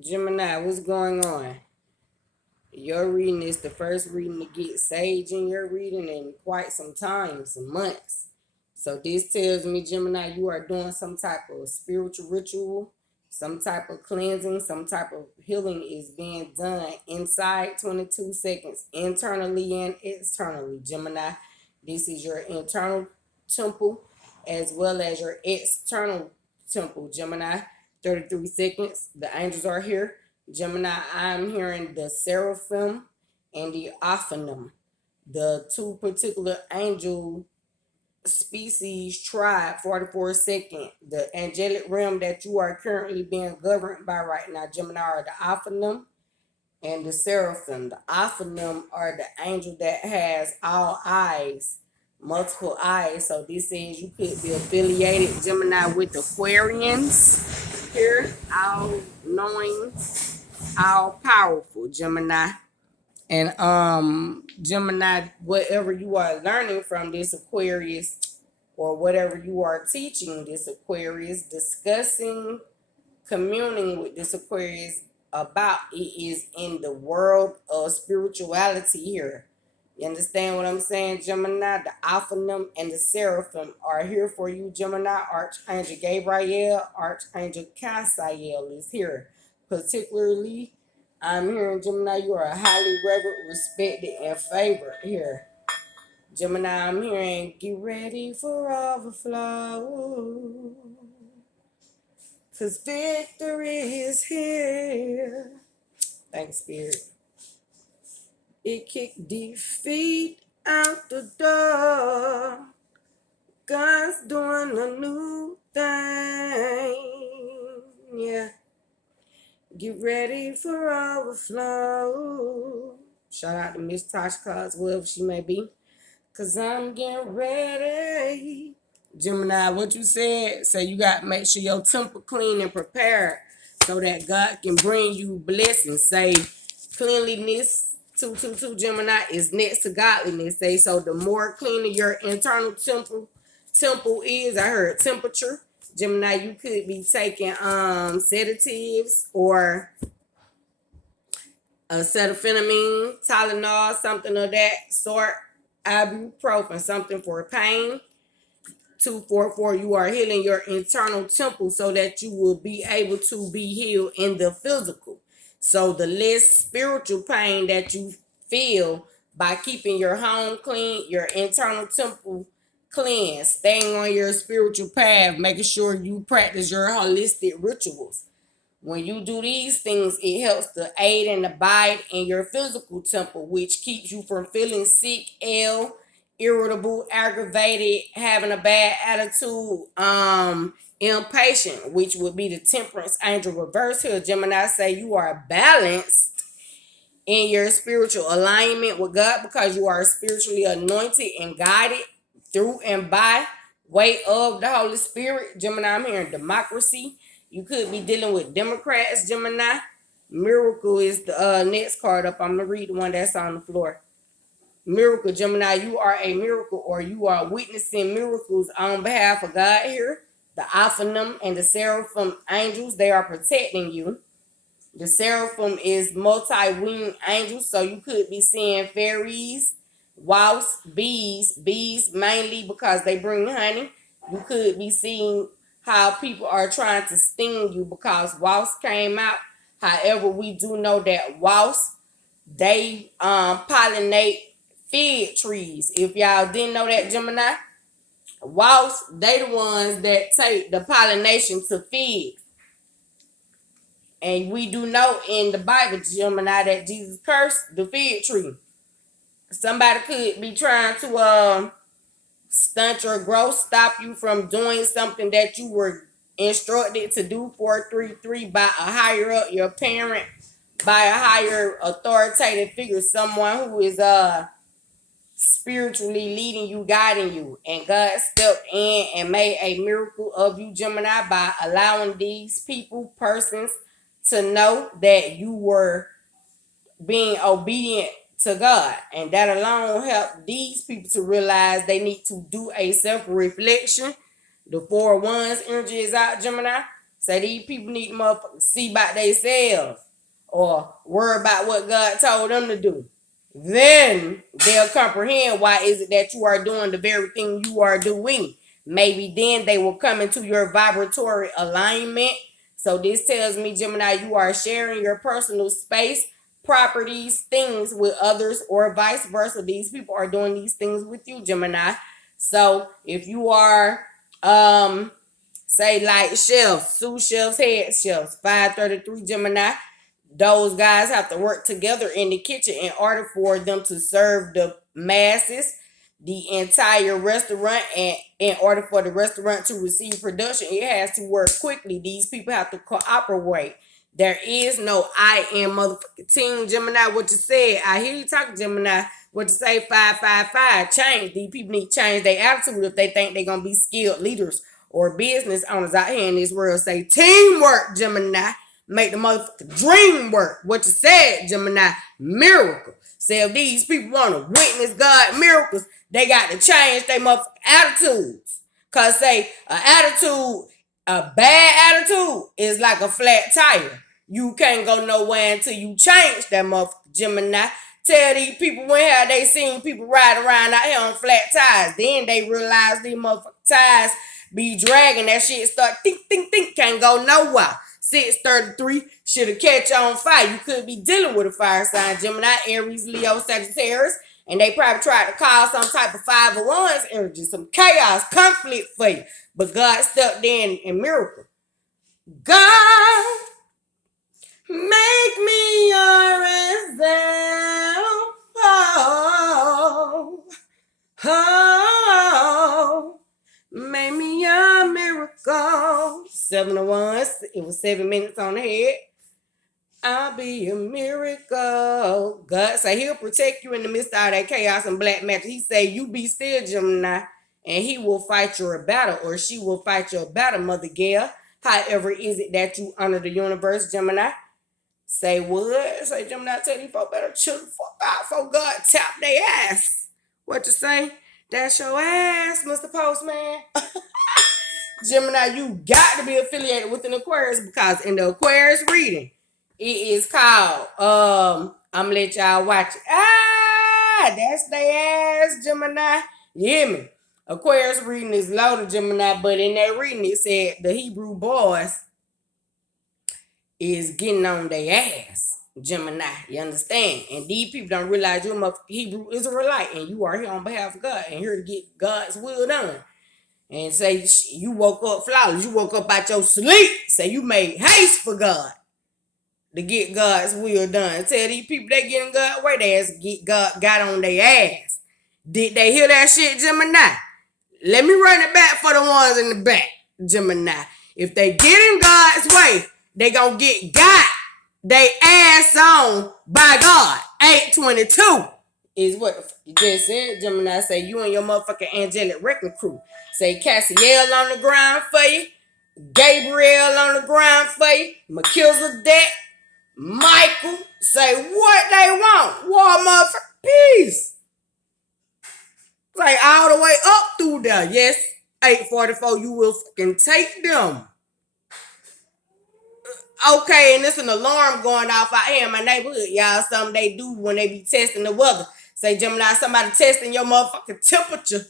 Gemini, what's going on? Your reading is the first reading to get sage in your reading in quite some time, some months. So this tells me, Gemini, you are doing some type of spiritual ritual, some type of cleansing, some type of healing is being done inside 22 seconds, internally and externally. Gemini, this is your internal temple as well as your external temple. Gemini, 33 seconds. The angels are here. Gemini, I'm hearing the seraphim and the ophanim, the two particular angel species tribe. 44 second. The angelic realm that you are currently being governed by right now, Gemini, are the ophanim and the seraphim. The ophanim are the angel that has all eyes, multiple eyes. So this says you could be affiliated, Gemini, with Aquarians here, all knowing, all powerful, Gemini. And Gemini, whatever you are learning from this Aquarius, or whatever you are teaching this Aquarius, discussing, communing with this Aquarius about, it is in the world of spirituality here. You understand what I'm saying, Gemini? The Ophanim and the Seraphim are here for you, Gemini. Archangel Gabriel, Archangel Cassiel is here. Particularly, I'm hearing, Gemini, you are highly revered, respected, and favored here. Gemini, I'm hearing, get ready for overflow, 'cause victory is here. Thanks, Spirit. It kicked defeat out the door. God's doing a new thing. Yeah. Get ready for overflow. Shout out to Miss Toshka, wherever she may be. 'Cause I'm getting ready. Gemini, what you said? So you got to make sure your temple clean and prepared so that God can bring you blessings. Say cleanliness, 222 Gemini, is next to godliness. Say, so the more cleaner your internal temple is, I heard temperature. Gemini, you could be taking sedatives or acetaminophen, Tylenol, something of that sort, ibuprofen, something for pain. 244, you are healing your internal temple so that you will be able to be healed in the physical. So the less spiritual pain that you feel by keeping your home clean, your internal temple clean, staying on your spiritual path, making sure you practice your holistic rituals. When you do these things, it helps to aid and abide in your physical temple, which keeps you from feeling sick, ill, irritable, aggravated, having a bad attitude, impatient, which would be the temperance angel reverse here. Gemini, say you are balanced in your spiritual alignment with God because you are spiritually anointed and guided through and by way of the Holy Spirit. Gemini, I'm hearing democracy. You could be dealing with Democrats, Gemini. Miracle is the next card up. I'm going to read the one that's on the floor. Miracle, Gemini, you are a miracle, or you are witnessing miracles on behalf of God here. The Ophanim and the Seraphim angels, they are protecting you. The Seraphim is multi-winged angels, so you could be seeing fairies, wasps, bees mainly because they bring honey. You could be seeing how people are trying to sting you because wasps came out. However, we do know that wasps, they pollinate fig trees. If y'all didn't know that, Gemini, wasps, they the ones that take the pollination to figs. And we do know in the Bible, Gemini, that Jesus cursed the fig tree. Somebody could be trying to stunt your growth, stop you from doing something that you were instructed to do. 433, by a higher up, your parent, by a higher authoritative figure, someone who is spiritually leading you, guiding you. And God stepped in and made a miracle of you, Gemini, by allowing these persons to know that you were being obedient to God. And that alone helped these people to realize they need to do a self-reflection. The 4 of Wands energy is out, Gemini. Say these people need to motherfuckers see about themselves or worry about what God told them to do. Then they'll comprehend why is it that you are doing the very thing you are doing. Maybe then they will come into your vibratory alignment. So this tells me, Gemini, you are sharing your personal space, properties, things with others, or vice versa. These people are doing these things with you, Gemini. So if you are say like shelves, sous chefs, head chefs, 533 Gemini, those guys have to work together in the kitchen in order for them to serve the masses, the entire restaurant, and in order for the restaurant to receive production, it has to work quickly. These people have to cooperate. There is no I am motherfucking team, Gemini. What you said, I hear you talking, Gemini. What you say, 555, change. These people need to change their attitude if they think they're gonna be skilled leaders or business owners out here in this world. Say teamwork, Gemini. Make the motherfucking dream work. What you said, Gemini, miracle. Say if these people want to witness God miracles, they got to change their motherfucking attitudes. Cause say a bad attitude is like a flat tire. You can't go nowhere until you change that motherfucking Gemini. Tell these people when have they seen people ride around out here on flat tires. Then they realize these motherfucking tires be dragging. That shit start think, can't go nowhere. 633 should have catch on fire. You could be dealing with a fire sign, Gemini, Aries, Leo, Sagittarius, and they probably tried to cause some type of 501's energy, some chaos, conflict for you. But God stepped in and miracle. God, make me your example. Oh, make me a miracle. 701. It was 7 minutes on the head. I'll be a miracle. God say he'll protect you in the midst of all that chaos and black magic. He say you be still, Gemini, and he will fight your battle, or she will fight your battle, Mother Gail. However is it that you honor the universe, Gemini? Say what? Say Gemini, tell these folks better chill the fuck out for God tap their ass. What you say? That's your ass, Mr. Postman. Gemini, you got to be affiliated with an Aquarius, because in the Aquarius reading, it is called, I'm gonna let y'all watch it. That's their ass, Gemini. You hear me? Aquarius reading is loaded, Gemini, but in that reading it said the Hebrew boys is getting on their ass, Gemini. You understand? And these people don't realize you're a Hebrew Israelite and you are here on behalf of God and here to get God's will done. And say you woke up flawless. You woke up out your sleep. Say you made haste for God to get God's will done. Tell these people they getting God's way, they ass get God got on their ass. Did they hear that shit, Gemini? Let me run it back for the ones in the back, Gemini. If they get in God's way, they gonna get God they ass on by God. 822 is what you just said, Gemini. Say you and your motherfucking angelic wrecking crew. Say Cassiel on the ground for you. Gabriel on the ground for you. Melchizedek. Michael. Say what they want. War motherfucking peace. Say all the way up through there. Yes. 844, you will fucking take them. Okay, and there's an alarm going off out here in my neighborhood, y'all. Something they do when they be testing the weather. Say, Gemini, somebody testing your motherfucking temperature.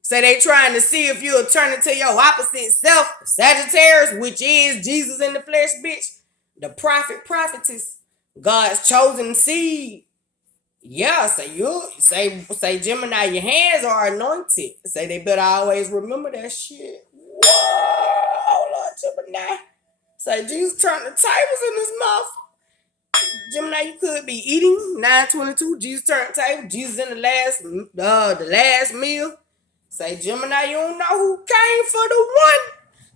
Say they trying to see if you'll turn into your opposite self, Sagittarius, which is Jesus in the flesh, bitch. The prophet, prophetess, God's chosen seed. Yeah, say Gemini, your hands are anointed. Say they better always remember that shit. Whoa, Lord Gemini. Say Jesus turned the tables in this mouth. Gemini, you could be eating 922. Jesus turned the table. Jesus in the last meal. Say Gemini, you don't know who came for the one.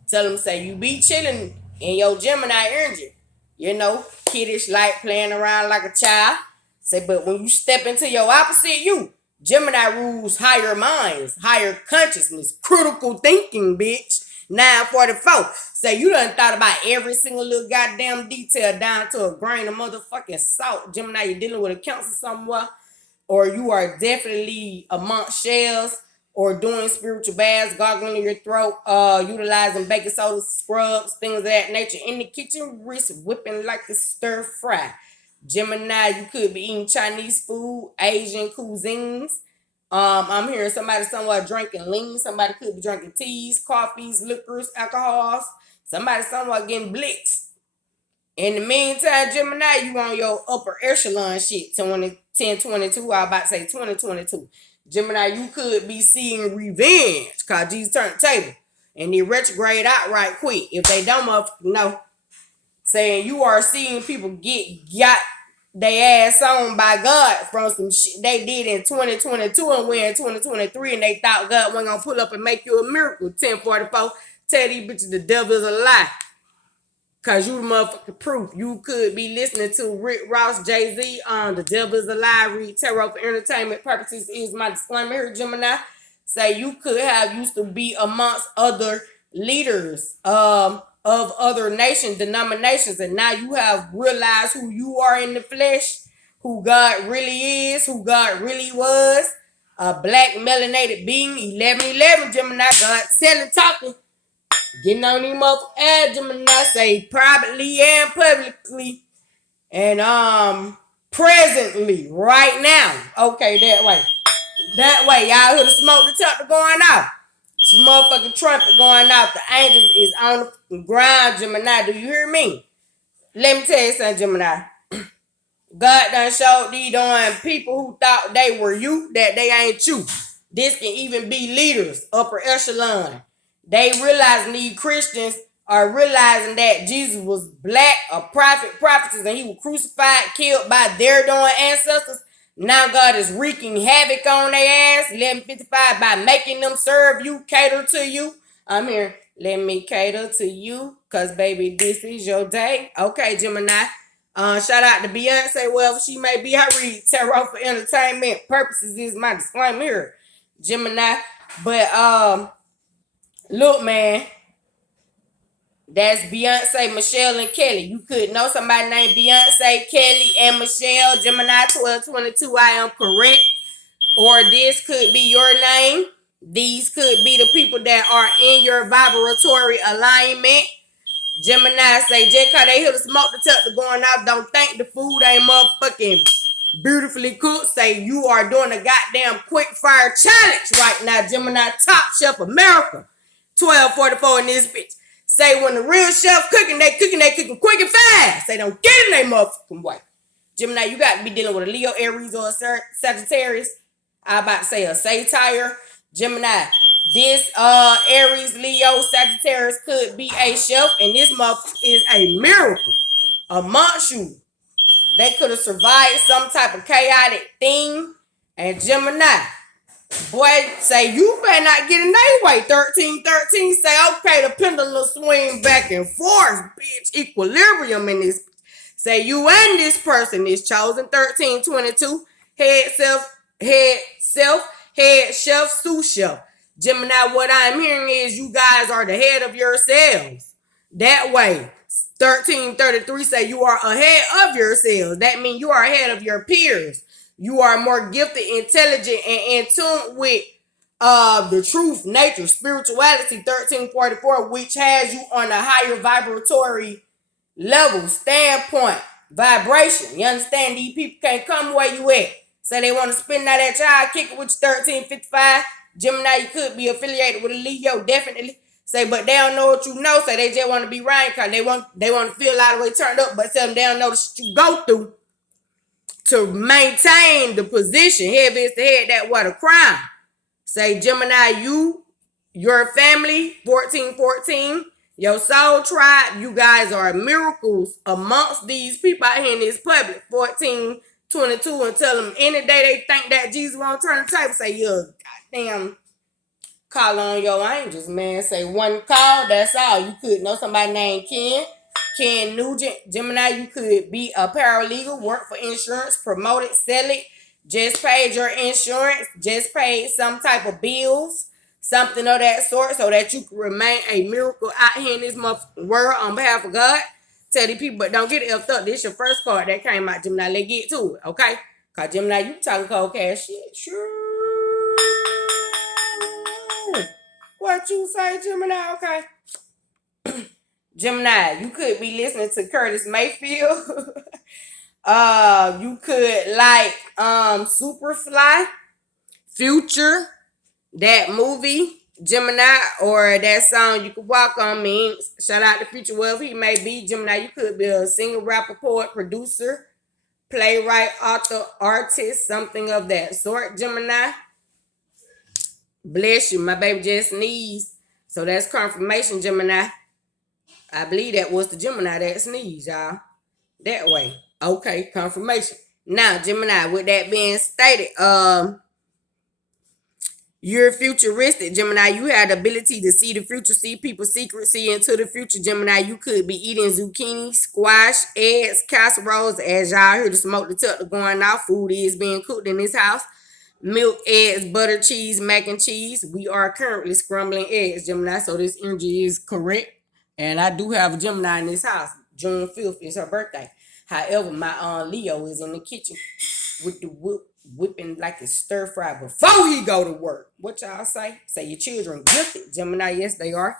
Tell them, say you be chilling in your Gemini energy. You know, kiddish, like playing around like a child. Say, but when you step into your opposite you, Gemini rules higher minds, higher consciousness, critical thinking, bitch. 944. Say you done thought about every single little goddamn detail down to a grain of motherfucking salt. Gemini, you're dealing with a cancer somewhere, or you are definitely amongst shells, or doing spiritual baths, gargling your throat, utilizing baking soda, scrubs, things of that nature. In the kitchen, wrist whipping like a stir fry. Gemini, you could be eating Chinese food, Asian cuisines. I'm hearing somebody somewhat drinking lean. Somebody could be drinking teas, coffees, liquors, alcohols. Somebody somewhat getting blitzed. In the meantime, Gemini, you on your upper echelon shit. 1022, I was about to say 2022. Gemini, you could be seeing revenge because Jesus turned the table. And they retrograde out right quick. If they don't know, saying you are seeing people got their ass on by God from some shit they did in 2022 and we're in 2023 and they thought God wasn't gonna pull up and make you a miracle. 1044, tell these bitches the devil is a lie. Cause you the motherfucking proof. You could be listening to Rick Ross, Jay-Z on The Devil is a Lie, read tarot for entertainment purposes is my disclaimer here, Gemini. Say you could have used to be amongst other leaders of other nations, denominations, and now you have realized who you are in the flesh, who God really is, who God really was. A black melanated being, 1111, Gemini, God selling, talking. Getting on these motherfuckers ads, Gemini, say privately and publicly and presently, right now. Okay, that way. That way, y'all hear the smoke detector going off. This motherfucking trumpet going off. The angels is on the ground, Gemini. Do you hear me? Let me tell you something, Gemini. God done showed these darn people who thought they were you that they ain't you. This can even be leaders, upper echelon. They realizing these Christians are realizing that Jesus was black, a prophet, prophetess, and he was crucified, killed by their darn ancestors. Now God is wreaking havoc on their ass. 1155 by making them serve you, cater to you. I'm here. Let me cater to you, cause baby, this is your day. Okay, Gemini. Shout out to Beyonce, wherever she may be. I read tarot for entertainment purposes is my disclaimer here, Gemini. But look, man, that's Beyonce, Michelle, and Kelly. You could know somebody named Beyonce, Kelly, and Michelle. Gemini 1222, I am correct. Or this could be your name. These could be the people that are in your vibratory alignment. Gemini say, just cause they hear the smoke detector going off, don't think the food ain't motherfucking beautifully cooked. Say you are doing a goddamn quick fire challenge right now, Gemini. Top Chef America. 1244 in this bitch. Say when the real chef cooking, they cooking quick and fast. They don't get in their motherfucking way. Gemini, you got to be dealing with a Leo, Aries, or a Sagittarius. I about to say a Satyr. Gemini, this Aries, Leo, Sagittarius could be a chef, and this motherfucker is a miracle amongst you. They could have survived some type of chaotic thing. And Gemini, boy, say you better not get in their way. 1313 say, okay, the pendulum swing back and forth, bitch. Equilibrium in this. Say you and this person is chosen. 1322, head chef, sous chef. Gemini, what I'm hearing is you guys are the head of yourselves. That way, 1333 say you are ahead of yourselves. That means you are ahead of your peers. You are more gifted, intelligent, and in tune with the truth, nature, spirituality. 1344, which has you on a higher vibratory level, standpoint, vibration. You understand? These people can't come where you at. So they want to spend that child kicking with you. 1355. Gemini, you could be affiliated with a Leo, definitely. Say, but they don't know what you know, so they just want to be right because they want to feel a lot of way turned up, but tell them they don't know the shit you go through to maintain the position. Heavy is the head, that what a crime. Say, Gemini, your family, 1414, your soul tribe, you guys are miracles amongst these people out here in this public. 1422, and tell them any day they think that Jesus won't turn the table, say, yeah, goddamn, call on your angels, man. Say one call, that's all. You could know somebody named Ken Nugent. Gemini, you could be a paralegal, work for insurance, promote it, sell it, just paid your insurance, just paid some type of bills, something of that sort, so that you can remain a miracle out here in this world on behalf of God. Tell these people, but don't get it effed up. This your first card that came out, Gemini. Let's get to it, okay? Because Gemini, you talking cold cash shit. Sure. What you say, Gemini? Okay. Gemini, you could be listening to Curtis Mayfield. You could like Superfly, Future, that movie, Gemini, or that song You Could Walk On Me. Shout out to Future, wherever he may be. Gemini, you could be a singer, rapper, poet, producer, playwright, author, artist, something of that sort. Gemini, bless you. My baby just sneezed. So that's confirmation, Gemini. I believe that was the Gemini that sneezed, y'all. That way. Okay, confirmation. Now, Gemini, with that being stated, you're futuristic, Gemini. You have the ability to see the future, see people's secrets, see into the future, Gemini. You could be eating zucchini, squash, eggs, casseroles. As y'all hear the smoke detector going off, food is being cooked in this house. Milk, eggs, butter, cheese, mac and cheese. We are currently scrambling eggs, Gemini. So this energy is correct. And I do have a Gemini in this house. June 5th is her birthday. However, my Leo is in the kitchen with the whipping like a stir fry before he go to work. What y'all say? Say your children gifted, Gemini. Yes, they are.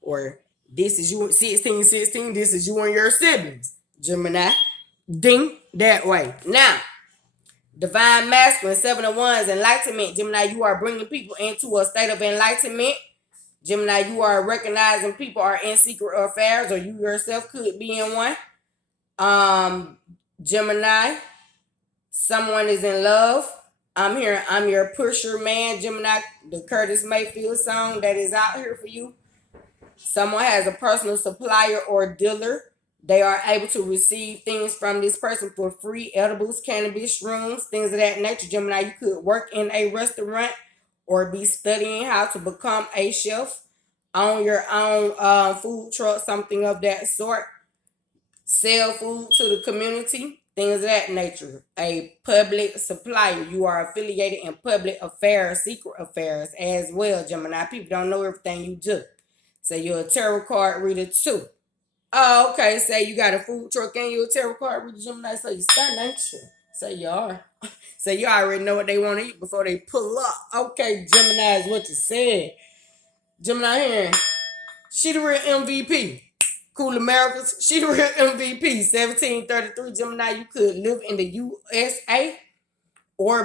Or this is you 16, 16. This is you and your siblings, Gemini. Ding, that way. Now, divine masculine, 7 of Wands, enlightenment. Gemini, you are bringing people into a state of enlightenment. Gemini, you are recognizing people are in secret affairs, or you yourself could be in one. Gemini, someone is in love. I'm here. I'm your pusher man, Gemini. The Curtis Mayfield song that is out here for you. Someone has a personal supplier or dealer. They are able to receive things from this person for free: edibles, cannabis, shrooms, things of that nature. Gemini, you could work in a restaurant or be studying how to become a chef, own your own food truck, something of that sort. Sell food to the community, things of that nature. A public supplier. You are affiliated in public affairs, secret affairs as well, Gemini. People don't know everything you do. So you're a tarot card reader too. Oh, okay. Say you got a food truck and you're a tarot card reader, Gemini. So you studying, ain't you? So you are. So you already know what they want to eat before they pull up. Okay, Gemini is what you said. Gemini here. She the real MVP. Cool Americans. She the real MVP. 1733, Gemini. You could live in the USA or